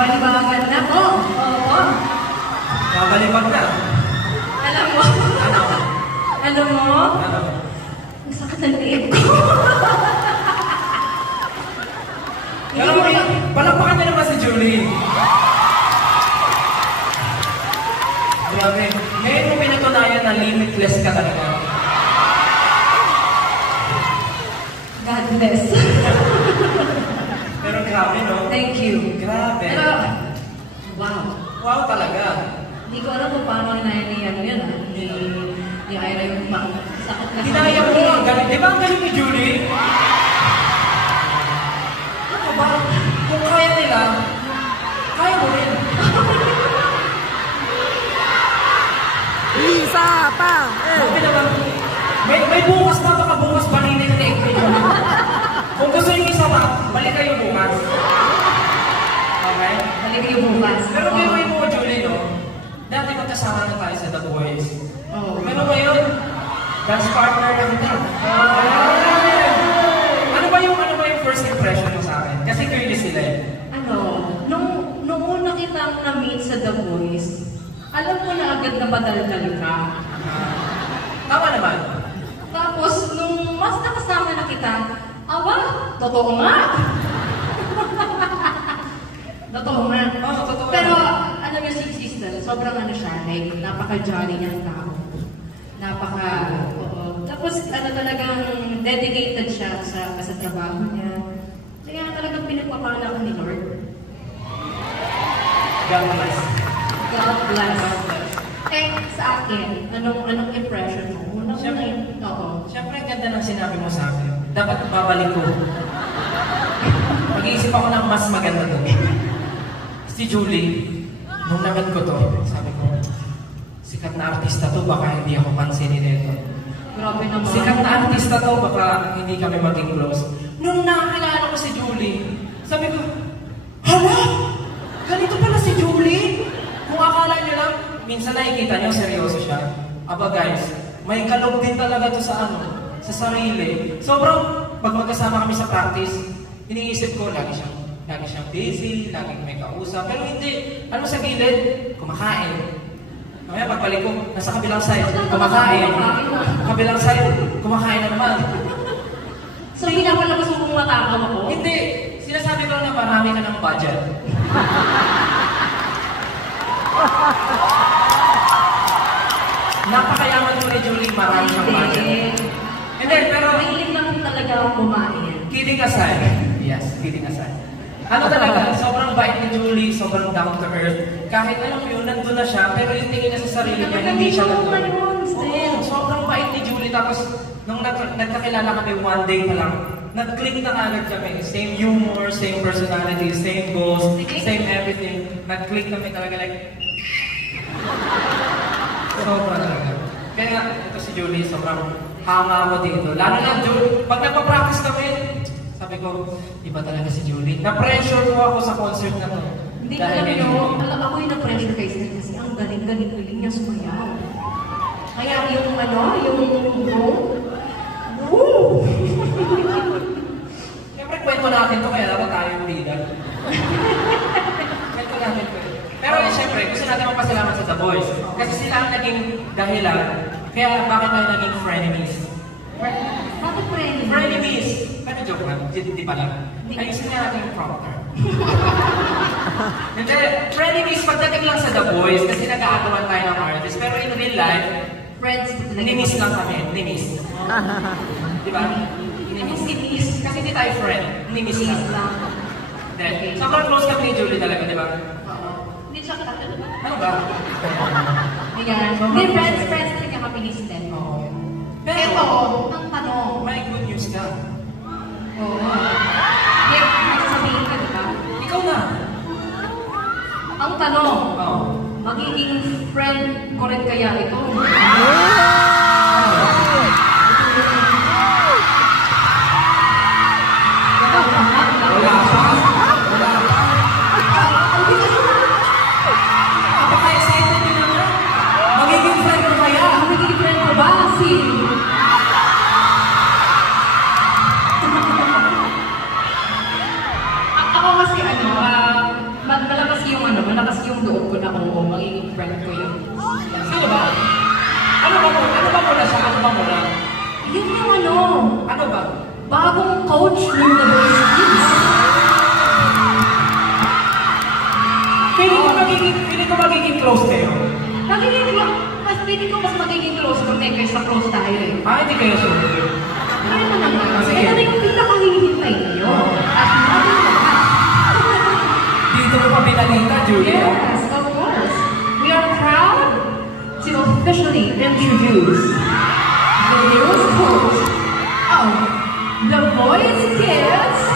balibagan na po. Oo. Nabalibag na. Alam mo? Ano? Alam mo? Ano? Ang sakit ng liit ko. Pero palakpakan niya naman si Julie. Grabe. Ngayon mo pinatunayan na limitless ka talaga. God bless. Pero grabe, no? Thank you. Grabe. Pero, wow. Wow talaga. Hindi ko alam kung paano naiiyan yan, ha? Ni Ira yung sakit na. Hinaya mo ang galing. Di ba ang galing ni Julie? Ano ba? Kung kaya nila, kaya mo rin. Isa pa! Bakit naman? May bukas pa, baka bukas balinin na ni Julie. Kung gusto yung isa pa, balik kayo bukas. Okay? Balik kayo bukas. Pero may mo, Julie, no? Dati magkasama na tayo sa The Boys. Oo. Pero ngayon, dance partner na kita. Ano ba yung first impression mo sa akin? Kasi curious sila eh. Nung una kitang na-meet sa The Voice, alam ko na agad na madaldal ka. Tama naman. Tapos, nung mas nakasama na kita, aba, totoo nga. Totoo nga. Oo, totoo. Pero, alam niyo si Sister, sobrang ano siya, like, napaka-jolly niyang tao. Oo. Tapos, talagang dedicated siya sa trabaho niya. Kaya talagang pinagpapala ko ni Lord. God bless. God bless. Eh, sa akin, anong impression mo? Siyempre, ang ganda ng sinabi mo sa akin. Dapat babalik ko. Mag-iisip ako ng mas maganda doon. Si Julie, nung naman ko to, sabi ko, sikat na artista to, baka hindi ako pansinin nito. Grabe naman. Sikat na artista to, baka hindi kami maging close. Nung nakakilala ko si Julie, sabi ko, hala! Ganito pala si Julie! Kung akala nyo lang, minsan nakikita nyo, seryoso siya. Aba guys, may kalog din talaga to sa sa sarili. Sobrang, pag magkasama kami sa practice, iniisip ko, lagi siyang busy, laging may kausap. Pero hindi, sa gilid, kumakain. Kaya pagbalik ko, nasa kabilang side, kumakain. Kabilang side, kumakain na naman. So, pinapalabas mo kung matakaw ako? Hindi. Sinasabi ko lang na marami ka ng budget. Napakayaman mo ni Julie, marami siyang budget. Hindi, pero... Mahilig lang talaga akong kumain. Kidding aside. Yes, kidding aside. Talaga, sobrang bait ni Julie, sobrang down to earth. Kahit alam mo yun, nandun na siya, pero yung tingin niya sa sarili niya, hindi siya nandun. Sobrang bait ni Julie, tapos nung nagkakilala kami one day pa lang, nag-click na agad kami. Same humor, same personality, same goals, same everything. Nag-click kami talaga like... Sobrang talaga. Kaya ito si Julie, sobrang hanga ako dito. Lalo na, Julie, pag nagpa-practice kami, sabi ko, iba talaga si Julie. Na-pressure ko ako sa concert na to. Hindi ko alam yun. Alam ako yung na-pressure kay Sir kasi ang galing-galing niya sumayaw. Kaya yung woo! Siyempre, kwento natin to kaya dapat tayo yung leader. Kwento natin to. Pero siyempre, gusto natin magpasalamat sa The Boys. Kasi sila ang naging dahilan. Kaya bakit tayo naging frenemies? Bakit frenemies? Frenemies! Ano joke lang? Hindi pala. Ayusin nga natin yung prompter. Hindi, frenemies pagdating lang sa The Boys kasi nag-aagawan tayo ng artist. Pero in real life, friends, nimiss lang kami. Nimiss. Diba? Nimiss. Kasi hindi tayo friend. Nimiss lang. Then, sobrang close kami ni Julie talaga, di ba? Hindi siya kakal. Ano ba? Ayan. Hindi, friends talaga kami ni Stan. Pero ito, ang tanong. May good news ka. Oo. May sasabihin ka, di ba? Ikaw na. Ang tanong. Magiging friend ko rin kaya ito. Wala pa. Napaka-excited nyo naman. Magiging friend ko kaya? Magiging friend ko ba? Ako kasi malabas ng loob ko na magiging friend ko yun. Sino ba? Ano ba muna siya? Ano ba muna? Yun yung ano? Ano ba? Bagong coach ng The Voice Kids. Feeling ko magiging close kayo. Feeling ko mas magiging close kami kaysa close tayo eh. Hindi kayo sure. Ano mo naman? Sige. Ito na yung pinakahihintay niyo. At Dito mo pa binalita, Julia. yes, of course. We are proud to officially introduce the newest coach of The Voice Kids.